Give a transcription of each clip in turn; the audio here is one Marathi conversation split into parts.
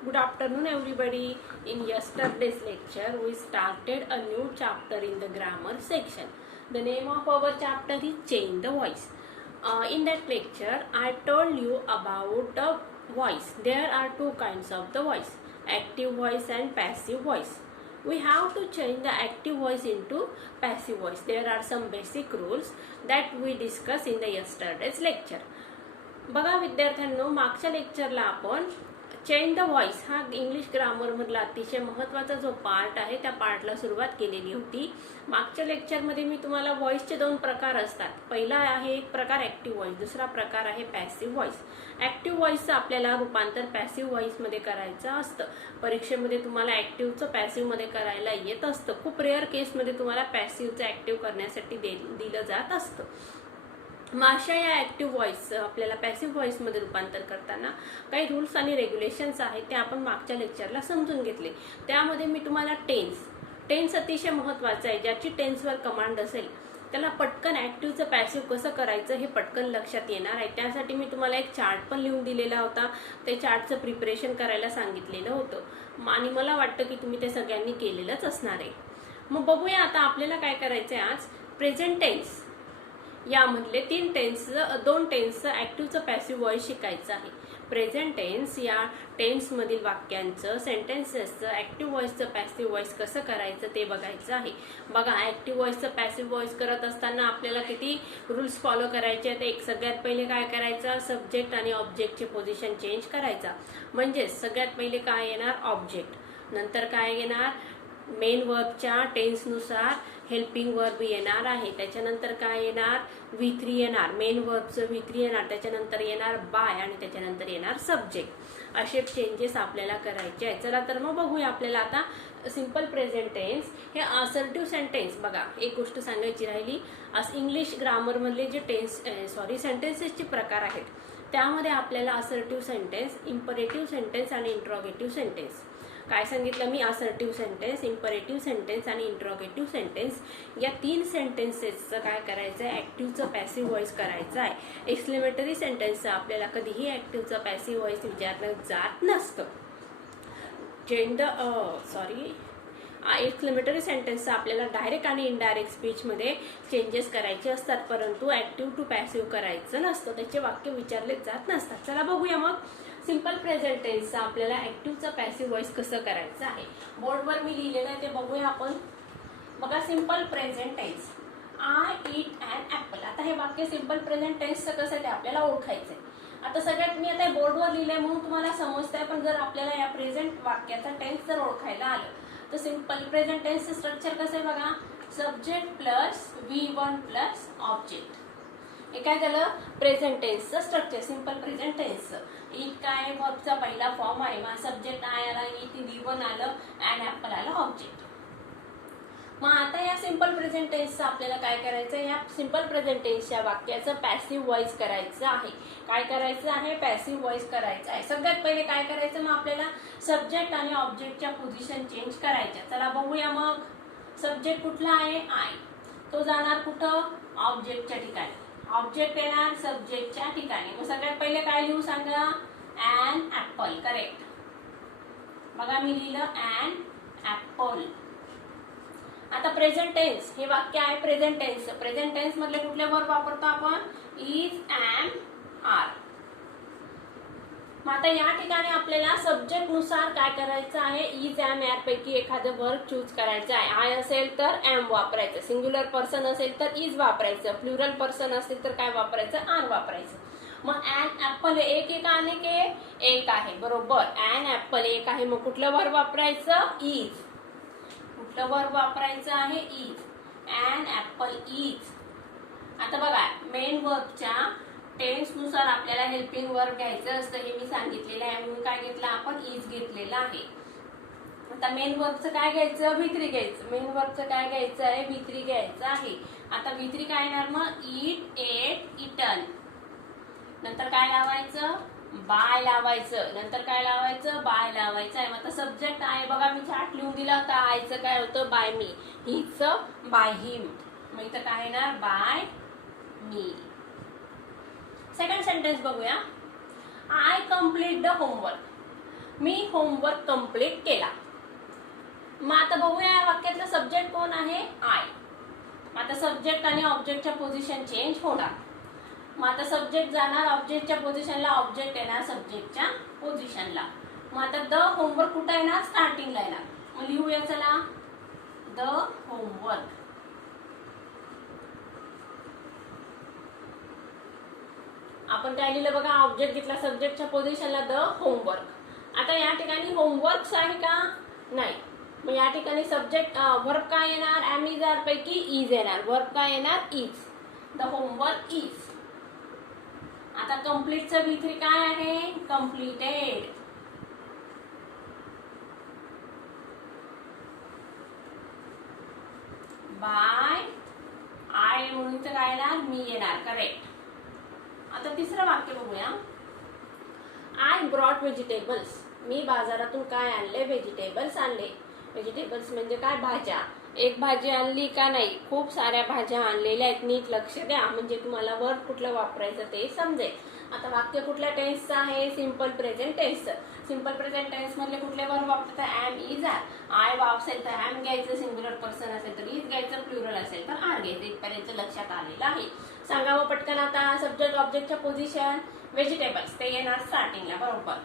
Good afternoon, everybody. In yesterday's lecture, we started a new chapter in the grammar section. The name of our chapter is Change the Voice. In that lecture, I told you about the voice. There are two kinds of the voice, active voice and passive voice. We have to change the active voice into passive voice. There are some basic rules that we discussed in the yesterday's lecture. बघा विद्यार्थ्यांनो, मागच्या लेक्चरला आपण चेंज द व्हॉइस हा इंग्लिश ग्रामर मधला अतिशय महत्त्वाचा जो पार्ट आहे त्या पार्टला सुरुवात केलेली होती. मागच्या लेक्चरमध्ये मी तुम्हाला व्हॉइसचे दोन प्रकार असतात. पहिला आहे एक प्रकार ऍक्टिव्ह व्हॉइस, दुसरा प्रकार आहे पॅसिव्ह व्हॉइस. ऍक्टिव्ह व्हॉइसचं आपल्याला रूपांतर पॅसिव्ह व्हॉइसमध्ये करायचं असतं. परीक्षेमध्ये तुम्हाला ऍक्टिव्हचं पॅसिव्हमध्ये करायला येत असतं. खूप रेअर केसमध्ये तुम्हाला पॅसिव्हचं ऍक्टिव्ह करण्यासाठी दिलं जात असतं. मग अशा या ऍक्टिव्ह व्हॉइस आपल्याला पॅसिव्ह व्हॉइसमध्ये रूपांतर करताना काही रूल्स आणि रेग्युलेशन्स आहेत ते आपण मागच्या लेक्चरला समजून घेतले. त्यामध्ये मी तुम्हाला टेन्स अतिशय महत्त्वाचं आहे. ज्याची टेन्सवर कमांड असेल त्याला पटकन ऍक्टिव्हचं पॅसिव्ह कसं करायचं हे पटकन लक्षात येणार आहे. त्यासाठी मी तुम्हाला एक चार्ट पण लिहून दिलेला होता. ते चार्टचं प्रिपरेशन करायला सांगितलेलं होतं आणि मला वाटतं की तुम्ही ते सगळ्यांनी केलेलंच असणार आहे. मग बघूया आता आपल्याला काय करायचं आहे. आज प्रेझेंट टेन्स यामधले दोन टेन्सचं ऍक्टिव्हचं पॅसिव्ह व्हॉइस शिकायचं आहे. प्रेझेंट टेन्स या टेन्स मधील वाक्यांचं सेंटेन्सेसचं ऍक्टिव्ह व्हॉइसचं पॅसिव्ह व्हॉइस कसं करायचं ते बघायचं आहे. बघा, ऍक्टिव्ह व्हॉइसचं पॅसिव्ह व्हॉइस करत असताना आपल्याला किती रूल्स फॉलो करायचे आहेत. एक सगळ्यात पहिले काय करायचं, सब्जेक्ट आणि ऑब्जेक्टचे पोझिशन चेंज करायचा. म्हणजे सगळ्यात पहिले काय येणार, ऑब्जेक्ट. नंतर काय येणार, मेन वर्बच्या टेन्सनुसार हेल्पिंग वर्ब येणार आहे. त्याच्यानंतर काय येणार, V3 येणार. मेन वर्बचं V3 येणार. त्याच्यानंतर येणार बाय आणि त्याच्यानंतर येणार सब्जेक्ट. असे चेंजेस आपल्याला करायचे आहेत. चला तर मग बघूया. आपल्याला आता सिंपल प्रेझेंट टेन्स हे असर्टिव्ह सेंटेन्स. बघा, एक गोष्ट सांगायची राहिली, इंग्लिश ग्रामर मधले जे सेंटेन्सेसचे प्रकार आहेत त्यामध्ये आपल्याला असर्टिव्ह सेंटेन्स, इम्परेटिव्ह सेंटेन्स आणि इंट्रॉगेटिव्ह सेंटेन्स. काय सांगितलं मी, असर्टिव्ह सेंटेन्स, इम्परेटिव्ह सेंटेन्स आणि इंट्रॉगेटिव्ह सेंटेन्स या तीन सेंटेन्सेसचं काय करायचं आहे, ऍक्टिव्हचं पॅसिव्ह व्हॉइस करायचं आहे. एक्सक्लेमेटरी सेंटेन्सचं आपल्याला कधीही ऍक्टिव्हचं पॅसिव्ह व्हॉइस विचारलं जात नसतं. एक्सक्लेमेटरी सेंटेन्सचं आपल्याला डायरेक्ट आणि इनडायरेक्ट स्पीचमध्ये चेंजेस करायचे असतात, परंतु ऍक्टिव्ह टू पॅसिव्ह करायचं नसतं. त्याचे वाक्य विचारले जात नसतात. चला बघूया मग सिंपल प्रेझेंट टेन्सचं आपल्याला ऍक्टिव्हचं पॅसिव्ह व्हॉइस कसं करायचं आहे. बोर्डवर मी लिहिलेलं आहे ते बघूया आपण. बघा, simple present tense, I eat an apple. आता हे वाक्य सिंपल प्रेझेंट टेन्सचं कसं आहे ते आपल्याला ओळखायचं आहे. आता सगळ्यात मी आता बोर्डवर लिहिलंय म्हणून तुम्हाला समजतंय, पण जर आपल्याला या प्रेझेंट वाक्याचा टेन्स जर ओळखायला आलं तर सिंपल प्रेझेंट टेन्सचं स्ट्रक्चर कसं आहे बघा, subject plus V1 plus object. हे काय झालं, प्रेझेंट टेन्सचं स्ट्रक्चर सिंपल प्रेझेंट टेन्सचं. ईट काय वर्बचा पहिला फॉर्म आहे, मग सब्जेक्ट आय आला, ईट V1 आलं, अॅन ऍपल आलं, ऑब्जेक्ट. मग आता या सिंपल प्रेझेंट टेन्सचं आपल्याला काय करायचं, या सिंपल प्रेझेंट टेन्सच्या वाक्याचं पॅसिव्ह व्हॉइस करायचं आहे. काय करायचं आहे, पॅसिव्ह व्हॉइस करायचं आहे. सगळ्यात पहिले काय करायचं, मग आपल्याला सब्जेक्ट आणि ऑब्जेक्टच्या पोझिशन चेंज करायच्या. चला बघूया. मग सब्जेक्ट कुठला आहे, आय, तो जाणार कुठं, ऑब्जेक्टच्या ठिकाणी. ऑब्जेक्ट येणार सब्जेक्टच्या ठिकाणी. मग सगळ्यात पहिले काय लिहू सांगा, अॅन ऍपल. करेक्ट. बघा मी लिहिलं अॅन ऍपल. आता प्रेझेंट टेन्स हे वाक्य आहे प्रेझेंट टेन्स. प्रेझेंट टेन्स मधले कुठले वर्ब वापरतो आपण, इज, एम, आर. मग आता या ठिकाणी आपल्याला सब्जेक्ट नुसार काय करायचं आहे, इज, एम, आर पैकी एखादं वर्ब चूज करायचं आहे. आय असेल तर एम वापरायचं, सिंग्युलर पर्सन असेल तर इज वापरायचं, प्लुरल पर्सन असेल तर काय वापरायचं, आर वापरायचं. मग अॅन ऍपल एक अनेक एक आहे, बरोबर. अॅन ऍपल एक आहे, मग कुठलं वर्ब वापरायचं, इज. कुठलं वर्ब वापरायचं आहे, इज. And apple is. आता बघा, मेन वर्बच्या टेन्स नुसार आपल्याला हेल्पिंग वर्ब घ्यायचं असतं, हे मी सांगितलेलं आहे. म्हणून काय घेतलं आपण, इज घेतलेलं आहे. आता मेन वर्बचं काय घ्यायचं, V3 घ्यायचं. मेन वर्बचं काय घ्यायचं आहे, V3 घ्यायचं आहे. आता V3 काय येणार, मग ईट, एट, इटन. नंतर काय लावायचं, बाय लावायचं. नंतर काय लावायचं, बाय लावायचं आहे. मग आता सब्जेक्ट आहे, बघा मी चार्ट लिहून दिला होता. आयचं काय होतं, बाय मी, हिचं बाय हिम. मग इथं काय येणार, बाय मी. सेकंड सेंटेन्स बघूया, I complete the homework. Me homework complete केला. मग आता बघूया या वाक्यातलं सब्जेक्ट कोण आहे, आय. आता सब्जेक्ट आणि ऑब्जेक्टच्या पोझिशन चेंज होणार. मग आता सब्जेक्ट जाणार ऑब्जेक्टच्या पोझिशनला, ऑब्जेक्ट येणार सब्जेक्टच्या पोझिशनला. मग आता द होमवर्क कुठं येणार, स्टार्टिंगला येणार. मग लिहूया चला, द होमवर्क. आपण काय लिहिलं बघा, ऑब्जेक्ट घेतला सब्जेक्टच्या पोझिशनला, द होमवर्क. आता या ठिकाणी होमवर्क्स आहे का, नाही. मग या ठिकाणी सब्जेक्ट वर्ब काय येणार, एम इज आर पैकी इज येणार. वर्ब काय येणार, इज. The homework is. आता कम्प्लीटचं V3 काय आहे, कम्प्लीटेड. बाय आय म्हणून काय येणार, मी येणार. करेक्ट. आता तिसरं वाक्य बघूया. I brought vegetables. मी बाजारातून काय आणले, व्हेजिटेबल्स आणले. व्हेजिटेबल्स म्हणजे काय, भाज्या. एक भाजी आणली का नाही, खूप साऱ्या भाज्या आणलेल्या आहेत. नीट लक्ष द्या म्हणजे तुम्हाला वर्ब कुठलं वापरायचं ते समजेल. आता वाक्य कुठल्या टेन्सचं आहे, सिंपल प्रेझेंट टेन्सचं. सिंपल प्रेझेंट टेन्स मधले कुठले वर्ब वापरतात, एम इज आर. आय असेल तर एम घ्यायचं, सिंग्युलर पर्सन असेल तर इज घ्यायचं, प्लुरल असेल तर आर घ्यायचं. इथपर्यंत लक्षात आलेलं आहे. सांगा मग पटकन आता सब्जेक्ट ऑब्जेक्टच्या पोझिशन. व्हेजिटेबल्स ते येणार स्टार्टिंगला, बरोबर.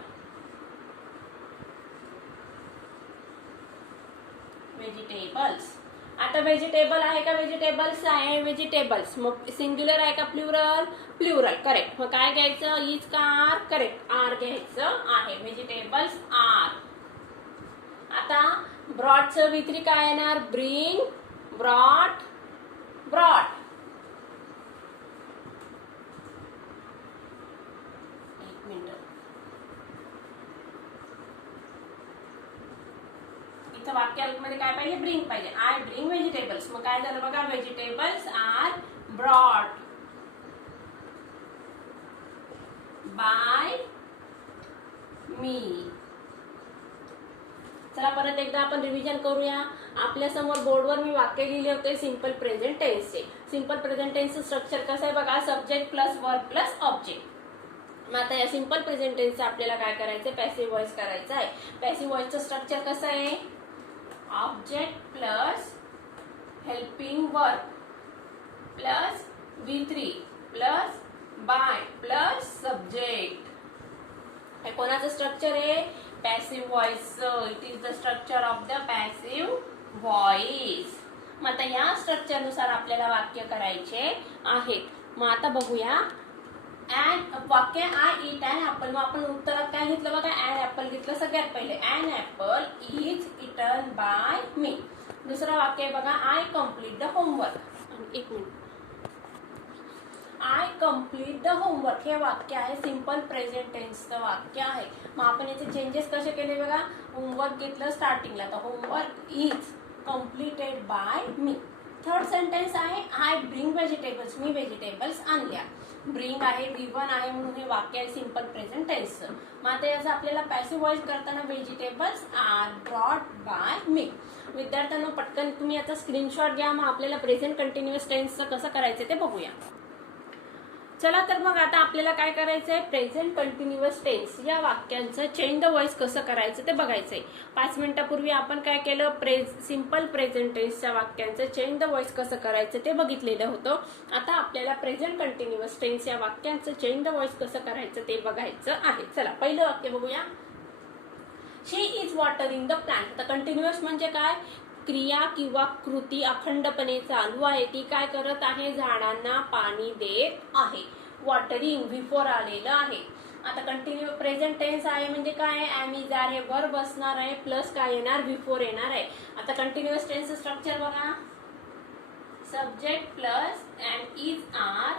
व्हेजिटेबल्स. आता व्हेजिटेबल आहे का, व्हेजिटेबल्स आहे, व्हेजिटेबल्स. मग सिंग्युलर आहे का, प्लुरल, प्लुरल. करेक्ट. मग काय घ्यायचं, इज का आर, करेक्ट, आर घ्यायचं आहे. Vegetables are. आता ब्रॉडचं V3 काय येणार, ब्रिंग, ब्रॉट, ब्रॉट. एक मिनिट, इथं वाक्यामध्ये काय पाहिजे, ब्रिंग पाहिजे. I bring vegetables. मग काय झालं बघा, vegetables are brought by me. चला परत एकदा आपण रिव्हिजन करूया. आपल्या समोर बोर्डवर मी वाक्य लिहिले होते सिंपल प्रेझेंट टेन्सचे. सिंपल प्रेझेंट टेन्सचं स्ट्रक्चर कसं आहे बघा, subject plus verb plus object. मग आता या सिंपल प्रेझेंट टेन्सचं आपल्याला काय करायचं, पॅसिव्ह व्हॉइस करायचं आहे. पॅसिव्ह व्हॉइसचं स्ट्रक्चर कसं आहे, object plus helping verb plus V3 plus by plus subject. हे कोणाचं स्ट्रक्चर आहे, passive voice. It is the structure of the passive voice. मग आता या स्ट्रक्चरनुसार आपल्याला वाक्य करायचे आहेत. मग आता बघूया, वाक्य आय इट ॲन ॲपल. मग आपण उत्तरात काय घेतलं बघा, ॲन ॲपल घेतलं सगळ्यात पहिले. An apple is eaten by me. दुसरं वाक्य बघा, आय कम्प्लीट द होमवर्क. एक minute, I complete the homework हे वाक्य आहे, सिंपल प्रेझेंट टेन्सचं वाक्य आहे. मग आपण याचे चेंजेस कसे केले बघा, होमवर्क घेतलं स्टार्टिंगला, तर homework is completed by me. Third sentence आहे, आय ब्रिंग व्हेजिटेबल्स. मी व्हेजिटेबल्स आणल्या. ब्रिंग आहे, V1 आहे म्हणून हे वाक्य आहे सिंपल प्रेझेंट टेन्सचं. मग आता याचं आपल्याला पॅसिव्ह व्हॉइस करताना व्हेजिटेबल्स आर ब्रॉट बाय मी. विद्यार्थ्यांना पटकन तुम्ही याचा स्क्रीनशॉट घ्या. मग आपल्याला प्रेझेंट कंटिन्युअस टेन्सचं कसं करायचं ते बघूया. चला तर मग आता आपल्याला काय करायचंय, प्रेझेंट कंटिन्युअस टेन्स या वाक्यांचं चेंज द व्हॉइस कसं करायचं ते बघायचंय. 5 मिनिटापूर्वी आपण काय केलं, सिंपल प्रेझेंट टेन्सच्या वाक्यांचं चेंज द व्हॉइस कसं करायचं ते बघितलेलं होतं. आता आपल्याला प्रेझेंट कंटिन्युअस टेन्स या वाक्यांचं चेंज द व्हॉइस कसं करायचं ते बघायचं आहे. चला पहिलं वाक्य बघूया. शी इज वॉटरिंग द प्लांट. आता कंटिन्युअस म्हणजे काय, क्रिया किंवा कृती अखंडपणे चालू आहे. ती काय करत आहे, झाडांना पाणी देत आहे. वॉटरिंग बिफोर आलेलं आहे. आता कंटिन्यू प्रेझेंट टेन्स आहे म्हणजे काय, एम इज आर हे वर्ब असणार आहे, प्लस काय येणार, बिफोर येणार आहे. आता कंटिन्युअस टेन्स स्ट्रक्चर बघा, subject plus am is are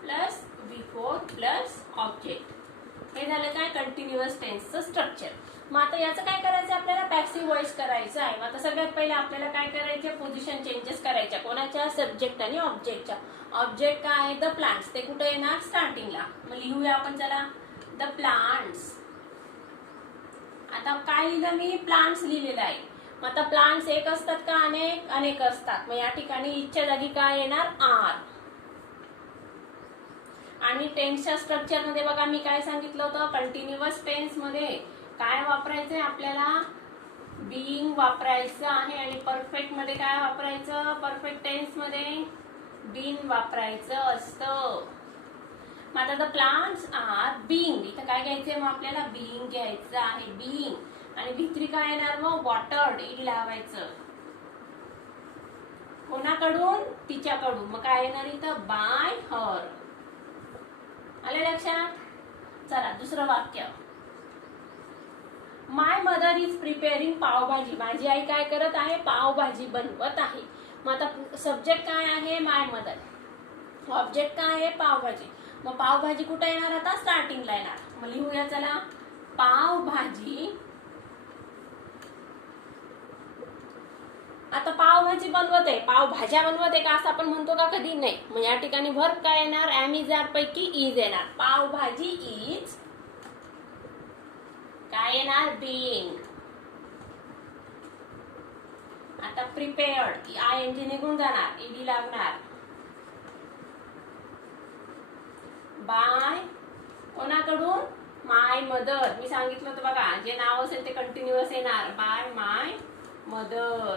plus V four plus object. हे झालं काय, कंटिन्युअस टेन्सचं स्ट्रक्चर. मग आता याचं काय करायचं, आपल्याला पॅसिव्ह व्हॉइस करायचं आहे. आता सगळ्यात पहिले आपल्याला काय करायचे, पोझिशन चेंजेस करायच्या. कोणाच्या, सब्जेक्ट आणि ऑब्जेक्टच्या. ऑब्जेक्ट काय आहे, द प्लांट्स. ते कुठे येणार, स्टार्टिंगला. मग लिहूया आपण, चला, द प्लांट्स. आता काय लिहिलं मी, प्लांट्स लिहिलेलं आहे. मग आता प्लांट्स एक असतात का, अनेक, अनेक असतात. मग या ठिकाणी इजच्या जागी काय येणार, आर. आणि टेन्सच्या स्ट्रक्चरमध्ये बघा मी काय सांगितलं होतं, कंटिन्युअस टेन्समध्ये काय वापरायचंय आपल्याला, बीइंग वापरायचं आहे, आणि परफेक्ट मध्ये काय वापरायचं, परफेक्ट टेन्स मध्ये बीन वापरायचं असतं. मग आता द प्लांट्स आर बीइंग, इथं काय घ्यायचंय मग आपल्याला, बीइंग घ्यायचं आहे, बीइंग. आणि भित्री काय येणार मग, वॉटर्ड, ईड लावायचं. कोणाकडून, तिच्याकडून. मग काय येणार इथं, बाय हर. आलं लक्षात. चला दुसरं वाक्य, माय मदर इज प्रिपेअरिंग पावभाजी, माझी आई काय करत आहे, पावभाजी बनवत आहे. मग आता सब्जेक्ट काय आहे, माय मदर, ऑब्जेक्ट काय आहे, पावभाजी. मग पावभाजी कुठे येणार, आता स्टार्टिंगला येणार. मग लिहूया चला, पावभाजी. आता पावभाजी बनवत आहे, पावभाज्या बनवत आहे का असं आपण म्हणतो का, कधी नाही. मग या ठिकाणी वर्ब काय येणार, एम इज आर पैकी इज येणार. पावभाजी इज काय येणार, बीइंग. आता प्रिपेअर्ड, आय एन जी निघून जाणार, ईडी लागणार. बाय कोणाकडून, माय मदर. मी सांगितलं होतं बघा, जे नाव असेल ते कंटिन्युअस येणार, बाय माय मदर.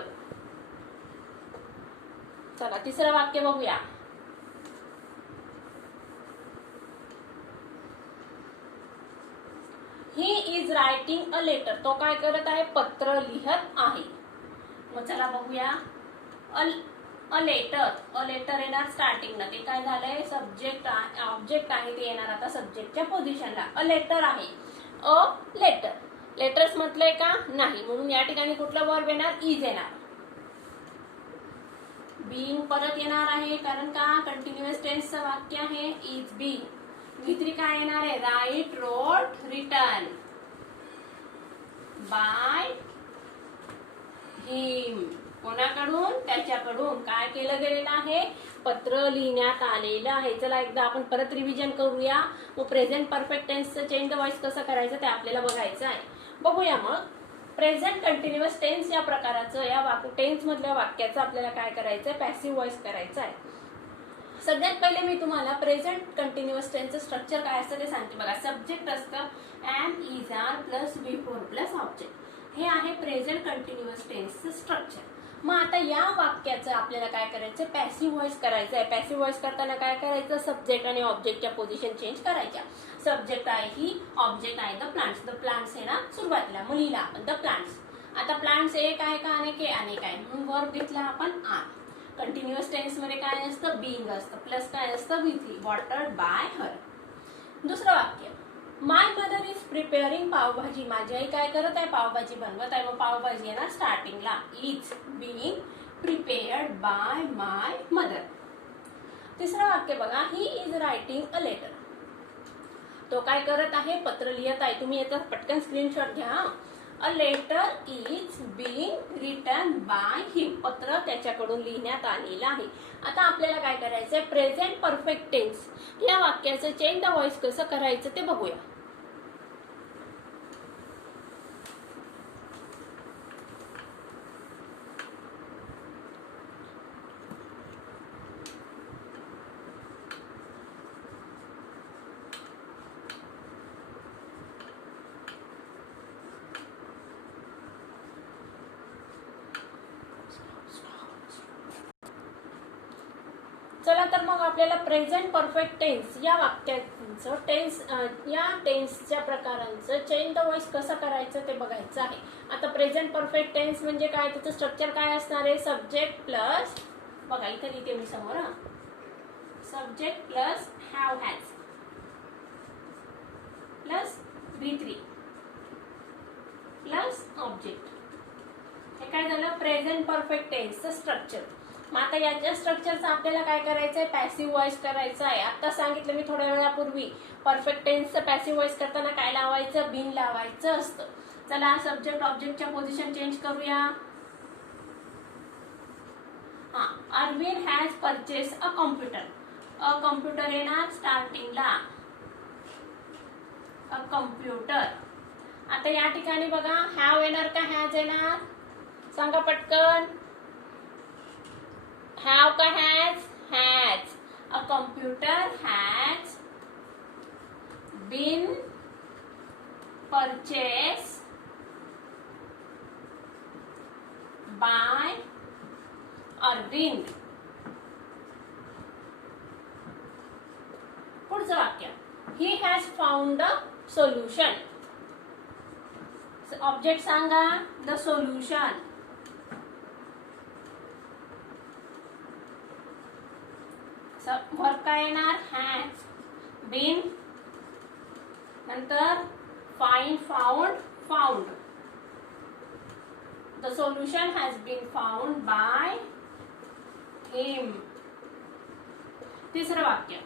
चला तिसरं वाक्य बघूया. He is writing a letter, तो काय करत आहे, पत्र लिहत आहे. मग चला बघूया, अ लेटर, अ लेटर येणार स्टार्टिंगला, ते काय झालंय, सब्जेक्ट ऑब्जेक्ट आहे, ते येणार आता सब्जेक्टच्या पोझिशनला. अ लेटर आहे, अ लेटर. लेटर्स म्हटलंय का, नाही, म्हणून या ठिकाणी कुठलं वर्ब येणार, इज येणार. बीइंग परत येणार आहे, कारण का कंटिन्युअस टेन्सचं वाक्य आहे, इज बीइंग. भित्री काय येणार आहे, write, wrote, written. By him, कोणाकडून, त्याच्याकडून. काय केलं गेलेलं आहे, पत्र लिहिण्यात आलेलं आहे. चला एकदा आपण परत रिव्हिजन करूया. मग प्रेझेंट परफेक्ट टेन्सचं चेंज द व्हॉइस कसं करायचं ते आपल्याला बघायचं आहे. बघूया मग. प्रेझेंट कंटिन्युअस टेन्स या प्रकाराचं, या टेन्स मधल्या वाक्याचं आपल्याला काय करायचंय, पॅसिव्ह व्हॉइस करायचं आहे. सगळ्यात पहिले मी तुम्हाला प्रेझेंट कंटिन्युअस टेन्सचं स्ट्रक्चर काय असतं ते सांगते बघा. सब्जेक्ट असतं am, is, are plus V four plus object. हे आहे प्रेझेंट कंटिन्युअस टेन्सचं स्ट्रक्चर. मग आता या वाक्याचं आपल्याला काय करायचं, पॅसिव्ह व्हॉइस करायचं आहे. पॅसिव्ह व्हॉइस करताना काय करायचं, सब्जेक्ट आणि ऑब्जेक्टच्या पोझिशन चेंज करायच्या. सब्जेक्ट आहे ही, ऑब्जेक्ट आहे द प्लांट्स. द प्लांट्स आहे ना सुरुवातीला, मग लिहिला आपण द प्लांट्स. आता प्लांट्स एक आहे का, अनेक आहे, अनेक आहे, म्हणून वर्ब घेतला आपण आर. कंटिन्युअस टेन्स मध्ये काय असतं, बीइंग असतं, प्लस काय असतं, विथ, वॉटर्ड बाय हर. दुसरं वाक्य, माय मदर इज प्रिपेअरिंग पावभाजी, माझी आई काय करत आहे, पावभाजी बनवत आहे. मग पावभाजी आहे ना स्टार्टिंगला, is being prepared by my mother. तिसरं वाक्य बघा, he is writing a letter, तो काय करत आहे, पत्र लिहित आहे. तुम्ही याचा पटकन स्क्रीनशॉट घ्या. A letter is being written by him, पत्र त्याच्याकडून लिहिण्यात आलेलं आहे. आता आपल्याला काय करायचंय, प्रेझेंट परफेक्ट टेन्स या वाक्याचं चेंज द व्हॉइस कसं करायचं ते बघूया. चला तर मग आपल्याला प्रेझेंट परफेक्ट टेन्स या वाक्याचं टेन्सच्या प्रकारांचं चेंज द व्हॉइस कसं करायचं ते बघायचं आहे. आता प्रेझेंट परफेक्ट टेन्स म्हणजे काय, त्याचं स्ट्रक्चर काय असणार आहे, सब्जेक्ट प्लस, बघा इथे लिहिते मी समोर, subject plus have has plus V3 plus object. हे काय झालं, प्रेझेंट परफेक्ट टेन्सचं स्ट्रक्चर. मग आता याच्या स्ट्रक्चरचं आपल्याला काय करायचंय, पॅसिव्ह व्हॉइस करायचं आहे. आता सांगितलं मी थोड्या वेळापूर्वी, परफेक्ट टेन्सचं पॅसिव्ह व्हॉइस करताना काय लावायचं, बीन लावायचं असतं. चला सब्जेक्ट ऑब्जेक्टच्या पोझिशन चेंज करूया. हा, Arvind has purchase a computer. A computer येणार स्टार्टिंगला, अ कॉम्प्युटर. आता या ठिकाणी बघा, हॅव येणार का हॅज येणार, सांगा पटकन. हॅव का has, has. A computer has been purchased by Arvind. पुढचं वाक्य, he has found a solution. Object सांगा, the solution. वर्क काय येणार, has been, नंतर find, found. The solution has been found by him. तिसरं वाक्य,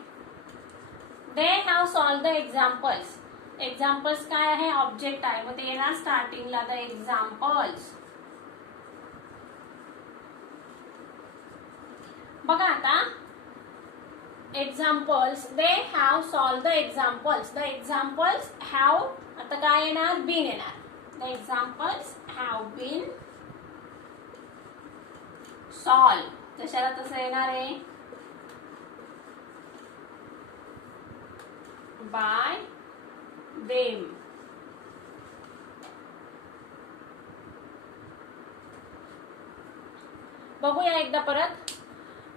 they have solved the examples. Examples काय आहे, ऑब्जेक्ट आहे, मग ते येणार स्टार्टिंगला द एक्झाम्पल्स. बघा आता, examples, they have solve the examples. The examples have, आता काय येणार, बीन येणार. The examples have been solve. कशाला तसं येणार आहे, बाय them. बघूया एकदा परत.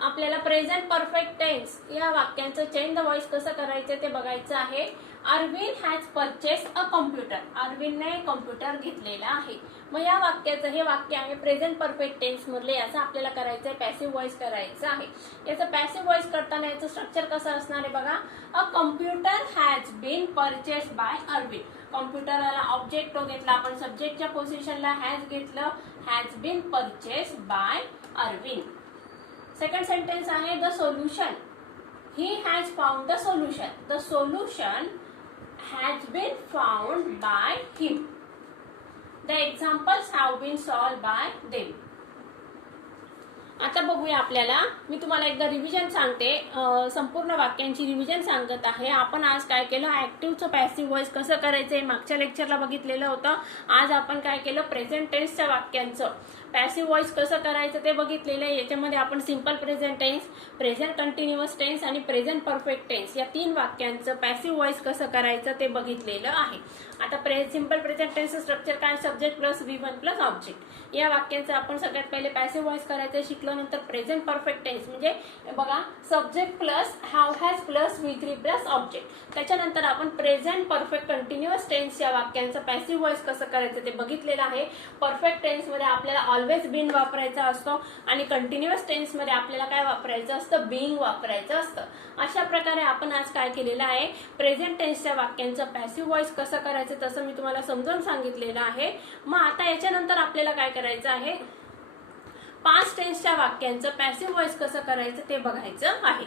आपल्याला प्रेझेंट परफेक्ट टेन्स या वाक्यांचं चेंज द व्हॉइस कसं करायचं ते बघायचं आहे. Arvind has purchase a computer. अरविंदने कम्प्युटर घेतलेला आहे. मग या वाक्याचं, हे वाक्य आहे प्रेझेंट परफेक्ट टेन्स मधले, याचं आपल्याला करायचं आहे पॅसिव्ह व्हॉइस करायचं आहे. याचं पॅसिव्ह व्हॉइस करताना याचं स्ट्रक्चर कसं असणार आहे बघा. A computer has been purchased by Arvind. कॉम्प्युटरला ऑब्जेक्ट तो घेतला आपण, सब्जेक्टच्या पोझिशनला हॅज घेतलं, has been purchased by Arvind. Second sentence आहे the solution. He has found the solution. The solution has been found by him. The examples have been solve by them. आता बघूया आपल्याला, मी तुम्हाला एकदा रिव्हिजन सांगते, संपूर्ण वाक्यांची रिव्हिजन सांगत आहे. आपण आज काय केलं, ऍक्टिव्हचं पॅसिव्ह व्हॉइस कसं करायचंय मागच्या लेक्चरला बघितलेलं होतं. आज आपण काय केलं, प्रेझेंट टेन्सच्या वाक्यांचं पॅसिव्ह व्हॉइस कसं करायचं ते बघितलेलं आहे. याच्यामध्ये आपण simple present tense, present continuous tense आणि प्रेझेंट परफेक्ट टेन्स या 3 वाक्यांचं पॅसिव्ह व्हॉइस कसं करायचं ते बघितलेलं आहे. आता सिंपल प्रेझेंट टेन्सचं स्ट्रक्चर काय, subject plus V1 plus object. या वाक्यांचं आपण सगळ्यात पहिले पॅसिव्ह व्हॉइस करायचं शिकलो. नंतर प्रेझेंट परफेक्ट टेन्स म्हणजे बघा, subject plus have has plus V3 plus object. त्याच्यानंतर आपण प्रेझेंट परफेक्ट कंटिन्युअस टेन्स या वाक्यांचं पॅसिव्ह व्हॉइस कसं करायचं ते बघितलेलं आहे. परफेक्ट टेन्स मध्ये आपल्याला ऑलवेज बीन वापरायचा असतो आणि कंटिन्युअस टेन्स मध्ये आपल्याला काय वापरायचं असतं, बीइंग वापरायचं असतं. अशा प्रकारे आपण आज काय केलेलं आहे, प्रेझेंट टेन्सच्या वाक्यांचं पॅसिव्ह व्हॉइस कसं करायचं तसं मी तुम्हाला समजावून सांगितलेलं आहे. मग आता याच्यानंतर आपल्याला काय करायचं आहे, पास्ट टेन्सच्या वाक्यांचं पॅसिव्ह व्हॉइस कसं करायचं ते बघायचं आहे.